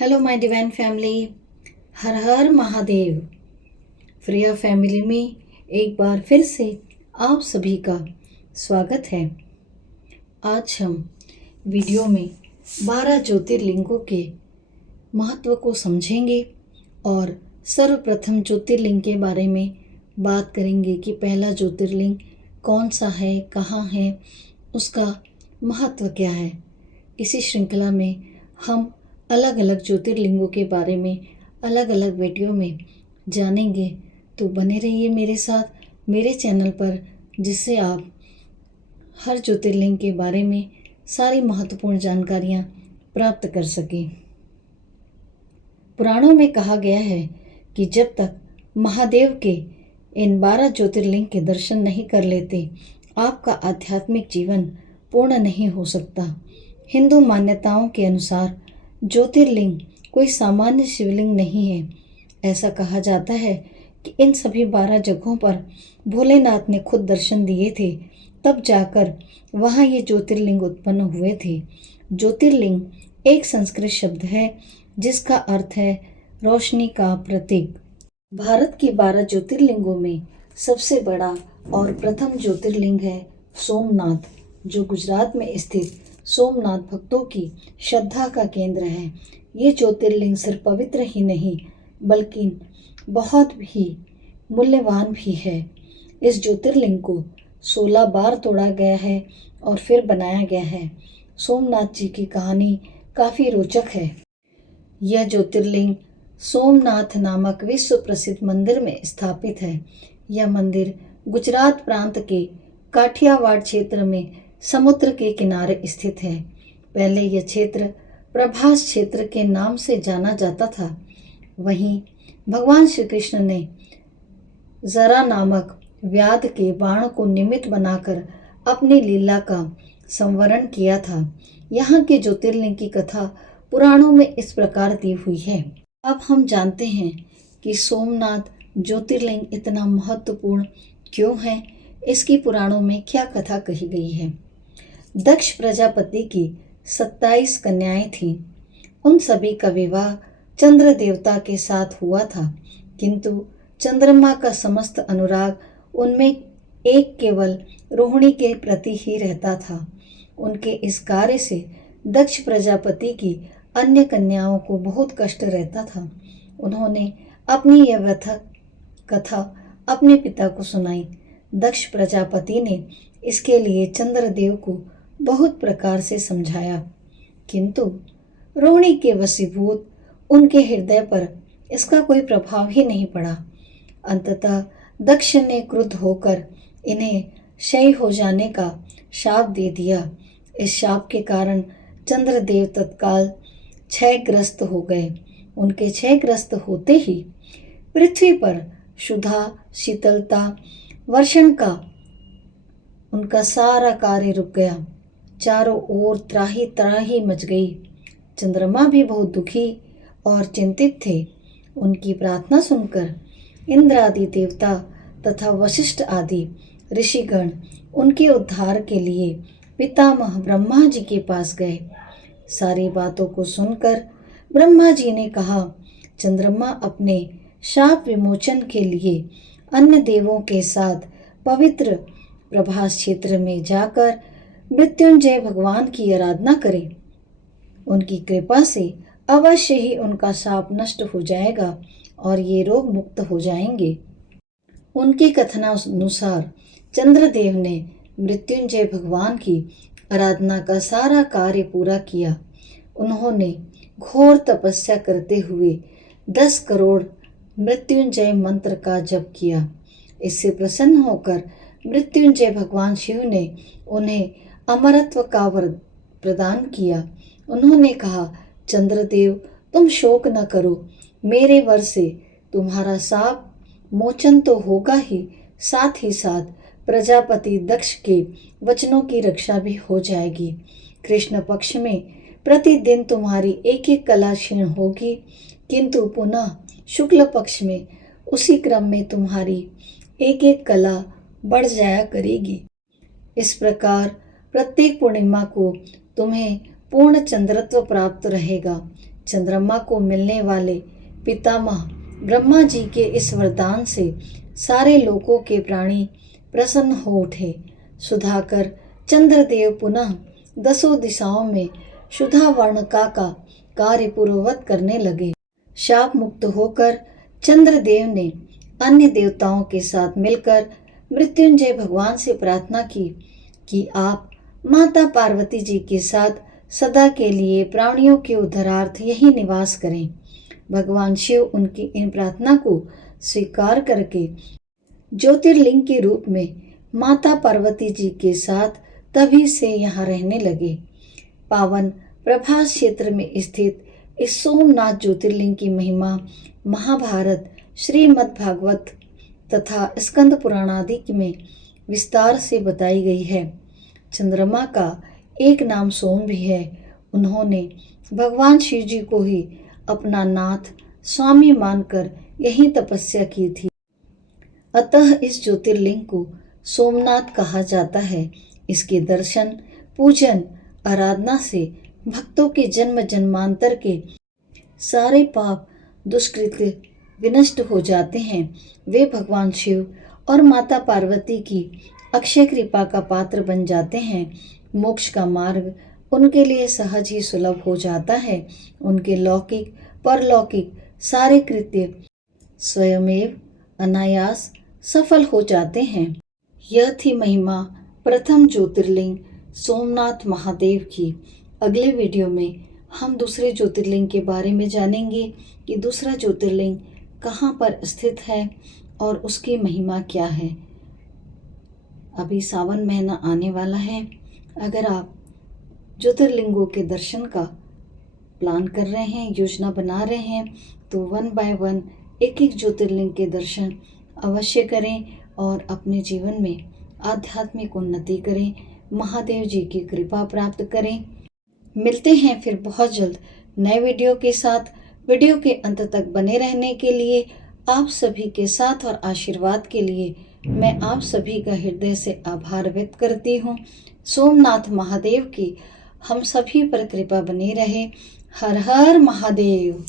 Hello my divine family, her her Mahadev. Freya family में एक बार फिर से आप सभी का स्वागत है। आज हम वीडियो में 12 ज्योतिर्लिंगों के महत्व को समझेंगे और सर्वप्रथम ज्योतिर्लिंग के बारे में बात करेंगे कि पहला ज्योतिर्लिंग कौन सा है, कहाँ है, उसका महत्व क्या है। इसी श्रृंखला में हम अलग अलग ज्योतिर्लिंगों के बारे में अलग अलग वीडियो में जानेंगे। तो बने रहिए मेरे साथ मेरे चैनल पर, जिससे आप हर ज्योतिर्लिंग के बारे में सारी महत्वपूर्ण जानकारियाँ प्राप्त कर सकें। पुराणों में कहा गया है कि जब तक महादेव के इन 12 ज्योतिर्लिंग के दर्शन नहीं कर लेते, आपका आध्यात्मिक जीवन पूर्ण नहीं हो सकता। हिंदू मान्यताओं के अनुसार ज्योतिर्लिंग कोई सामान्य शिवलिंग नहीं है। ऐसा कहा जाता है कि इन सभी 12 जगहों पर भोलेनाथ ने खुद दर्शन दिए थे, तब जाकर वहाँ ये ज्योतिर्लिंग उत्पन्न हुए थे। ज्योतिर्लिंग एक संस्कृत शब्द है जिसका अर्थ है रोशनी का प्रतीक। भारत के 12 ज्योतिर्लिंगों में सबसे बड़ा और प्रथम ज्योतिर्लिंग है सोमनाथ, जो गुजरात में स्थित सोमनाथ भक्तों की श्रद्धा का केंद्र है। ये ज्योतिर्लिंग सिर्फ पवित्र ही नहीं बल्कि बहुत ही मूल्यवान भी है। इस ज्योतिर्लिंग को 16 बार तोड़ा गया है और फिर बनाया गया है। सोमनाथ जी की कहानी काफ़ी रोचक है। यह ज्योतिर्लिंग सोमनाथ नामक विश्व प्रसिद्ध मंदिर में स्थापित है। यह मंदिर गुजरात प्रांत के काठियावाड़ क्षेत्र में समुद्र के किनारे स्थित है। पहले यह क्षेत्र प्रभास क्षेत्र के नाम से जाना जाता था। वहीं भगवान श्री कृष्ण ने जरा नामक व्याध के बाण को निमित्त बनाकर अपनी लीला का संवरण किया था। यहाँ के ज्योतिर्लिंग की कथा पुराणों में इस प्रकार दी हुई है। अब हम जानते हैं कि सोमनाथ ज्योतिर्लिंग इतना महत्वपूर्ण क्यों है, इसकी पुराणों में क्या कथा कही गई है। दक्ष प्रजापति की 27 कन्याएं थीं। उन सभी का विवाह चंद्र देवता के साथ हुआ था, किंतु चंद्रमा का समस्त अनुराग उनमें एक केवल रोहिणी के प्रति ही रहता था। उनके इस कार्य से दक्ष प्रजापति की अन्य कन्याओं को बहुत कष्ट रहता था। उन्होंने अपनी यह व्यथा कथा अपने पिता को सुनाई। दक्ष प्रजापति ने इसके लिए चंद्रदेव को बहुत प्रकार से समझाया, किंतु रोहिणी के वशीभूत उनके हृदय पर इसका कोई प्रभाव ही नहीं पड़ा। अंततः दक्ष ने क्रुद्ध होकर इन्हें क्षय हो जाने का शाप दे दिया। इस शाप के कारण चंद्रदेव तत्काल क्षयग्रस्त हो गए। उनके क्षयग्रस्त होते ही पृथ्वी पर शुद्धा शीतलता वर्षण का उनका सारा कार्य रुक गया। चारों ओर त्राही त्राही मच गई। चंद्रमा भी बहुत दुखी और चिंतित थे। उनकी प्रार्थना सुनकर इंद्र आदि देवता तथा वशिष्ठ आदि ऋषिगण उनके उद्धार के लिए पितामह ब्रह्मा जी के पास गए। सारी बातों को सुनकर ब्रह्मा जी ने कहा, चंद्रमा अपने शाप विमोचन के लिए अन्य देवों के साथ पवित्र प्रभास क्षेत्र में जाकर मृत्युंजय भगवान की आराधना करें। उनकी कृपा से अवश्य ही उनका शाप नष्ट हो जाएगा और ये रोग मुक्त हो जाएंगे। उनके कथनानुसार चंद्रदेव ने मृत्युंजय भगवान की आराधना का सारा कार्य पूरा किया। उन्होंने घोर तपस्या करते हुए 10 करोड़ मृत्युंजय मंत्र का जप किया। इससे प्रसन्न होकर मृत्युंजय भगवान शिव ने उन्हें अमरत्व का वर प्रदान किया। उन्होंने कहा, चंद्रदेव तुम शोक न करो, मेरे वर से तुम्हारा शाप मोचन तो होगा ही, साथ ही साथ प्रजापति दक्ष के वचनों की रक्षा भी हो जाएगी। कृष्ण पक्ष में प्रतिदिन तुम्हारी एक एक कला क्षीण होगी, किंतु पुनः शुक्ल पक्ष में उसी क्रम में तुम्हारी एक एक कला बढ़ जाया करेगी। इस प्रकार प्रत्येक पूर्णिमा को तुम्हें पूर्ण चंद्रत्व प्राप्त रहेगा। चंद्रमा को मिलने वाले पितामह ब्रह्मा जी के इस वरदान से सारे लोकों के प्राणी प्रसन्न हो उठे। सुधाकर चंद्रदेव पुनः 10 दिशाओं में शुद्धा वर्णका का कार्य पूर्ववत करने लगे। शाप मुक्त होकर चंद्रदेव ने अन्य देवताओं के साथ मिलकर मृत्युंजय भगवान से प्रार्थना की कि आप माता पार्वती जी के साथ सदा के लिए प्राणियों के उद्धारार्थ यही निवास करें। भगवान शिव उनकी इन प्रार्थना को स्वीकार करके ज्योतिर्लिंग के रूप में माता पार्वती जी के साथ तभी से यहाँ रहने लगे। पावन प्रभास क्षेत्र में स्थित इस सोमनाथ ज्योतिर्लिंग की महिमा महाभारत, श्रीमद् भागवत तथा स्कंद पुराण आदि में विस्तार से बताई गई है। चंद्रमा का एक नाम सोम भी है। उन्होंने भगवान शिव जी को ही अपना नाथ स्वामी मानकर यही तपस्या की थी। अतः इस ज्योतिर्लिंग को सोमनाथ कहा जाता है। इसके दर्शन, पूजन, आराधना से भक्तों के जन्म जन्मांतर के सारे पाप दुष्कृत्य विनष्ट हो जाते हैं। वे भगवान शिव और माता पार्वती की अक्षय कृपा का पात्र बन जाते हैं। मोक्ष का मार्ग उनके लिए सहज ही सुलभ हो जाता है। उनके लौकिक परलौकिक सारे कृत्य स्वयमेव अनायास सफल हो जाते हैं। यह थी महिमा प्रथम ज्योतिर्लिंग सोमनाथ महादेव की। अगले वीडियो में हम दूसरे ज्योतिर्लिंग के बारे में जानेंगे कि दूसरा ज्योतिर्लिंग कहाँ पर स्थित है और उसकी महिमा क्या है। अभी सावन महीना आने वाला है। अगर आप ज्योतिर्लिंगों के दर्शन का प्लान कर रहे हैं, योजना बना रहे हैं, तो 1 बाय 1 एक एक ज्योतिर्लिंग के दर्शन अवश्य करें और अपने जीवन में आध्यात्मिक उन्नति करें, महादेव जी की कृपा प्राप्त करें। मिलते हैं फिर बहुत जल्द नए वीडियो के साथ। वीडियो के अंत तक बने रहने के लिए आप सभी के साथ और आशीर्वाद के लिए मैं आप सभी का हृदय से आभार व्यक्त करती हूँ। सोमनाथ महादेव की हम सभी पर कृपा बनी रहे। हर हर महादेव।